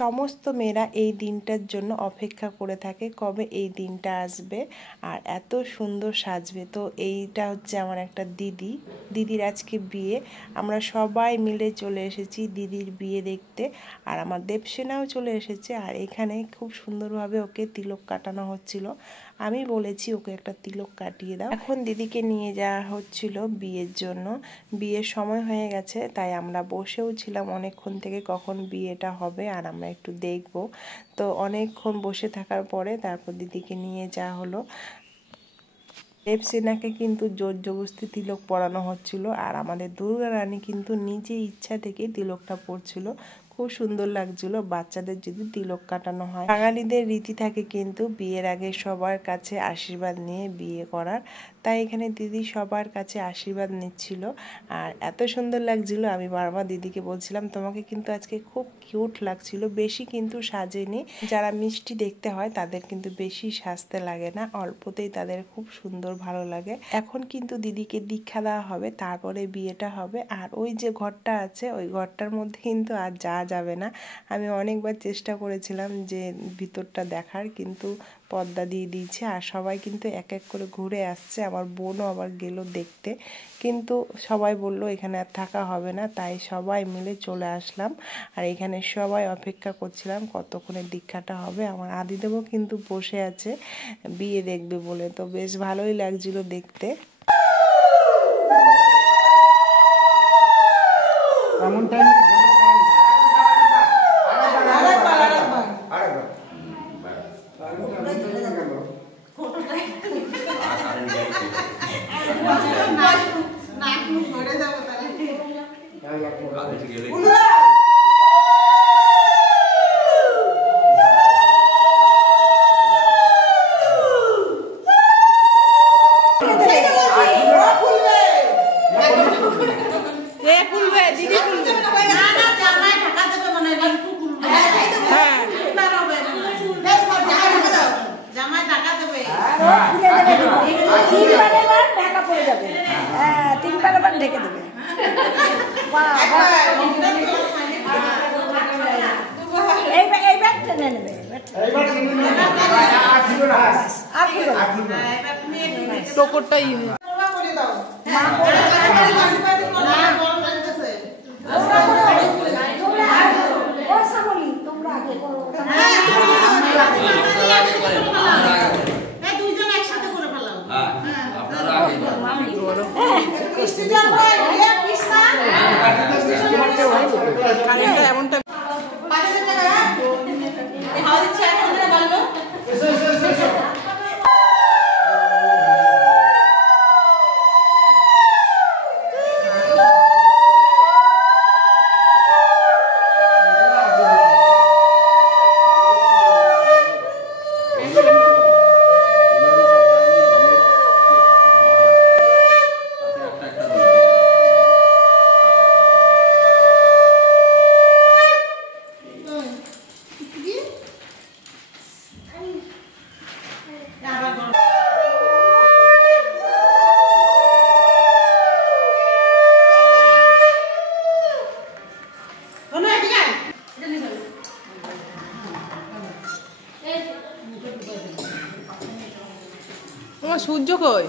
সমস্ত মেয়েরা এই দিনটার জন্য অপেক্ষা করে থাকে কবে এই দিনটা আসবে আর এত সুন্দর সাজবে। তো এইটা হচ্ছে আমার একটা দিদির আজকে বিয়ে। আমরা সবাই মিলে চলে এসেছি দিদির বিয়ে দেখতে, আর আমার দেবসেনাও চলে এসেছে। আর এখানে খুব সুন্দরভাবে ওকে তিলক কাটানো হচ্ছিল। আমি বলেছি ওকে একটা তিলক কাটিয়ে দাও। এখন দিদিকে নিয়ে যাওয়া হচ্ছিল বিয়ের জন্য। বিয়ের সময় হয়ে গেছে, তাই আমরা বসেও ছিলাম অনেকক্ষণ থেকে কখন বিয়েটা হবে আর আমরা একটু দেখব। তো অনেকক্ষণ বসে থাকার পরে তারপর দিদিকে নিয়ে যাওয়া হলো। দেবসেনাকে কিন্তু জোর জবরদস্তি তিলক পরানো হচ্ছিল, আর আমাদের দুর্গা রানী কিন্তু নিজে ইচ্ছা থেকে তিলকটা পরছিল। খুব সুন্দর লাগছিল। বাচ্চাদের যদি তিলক কাটানো হয়, বাঙালিদের রীতি থাকে কিন্তু বিয়ের আগে সবার কাছে আশীর্বাদ নিয়ে বিয়ে করার। তাই এখানে দিদি সবার কাছে আশীর্বাদ নিচ্ছিল, আর এত সুন্দর লাগছিল। আমি বারবার দিদিকে বলছিলাম তোমাকে কিন্তু আজকে খুব কিউট লাগছিল, বেশি কিন্তু সাজেনি। যারা মিষ্টি দেখতে হয় তাদের কিন্তু বেশি সাজতে লাগে না, অল্পতেই তাদের খুব সুন্দর ভালো লাগে। এখন কিন্তু দিদিকে দীক্ষা দেওয়া হবে, তারপরে বিয়েটা হবে। আর ওই যে ঘরটা আছে ওই ঘরটার মধ্যে কিন্তু আর যাওয়া যাবে না। আমি অনেকবার চেষ্টা করেছিলাম যে ভিতরটা দেখার, কিন্তু পর্দা দিয়ে দিয়েছে আর সবাই কিন্তু এক এক করে ঘুরে আসছে। আমার বোনও আবার গেল দেখতে, কিন্তু সবাই বলল এখানে আর থাকা হবে না, তাই সবাই মিলে চলে আসলাম। আর এখানে সবাই অপেক্ষা করছিলাম কতক্ষণে দীক্ষাটা হবে। আমার আদিদেবও কিন্তু বসে আছে বিয়ে দেখবে বলে, তো বেশ ভালোই লাগছিল দেখতে। ঢেকে দেবে। এইবার টেনে নেবে। টোকরটাই এমনটা তোমার সূর্য কই?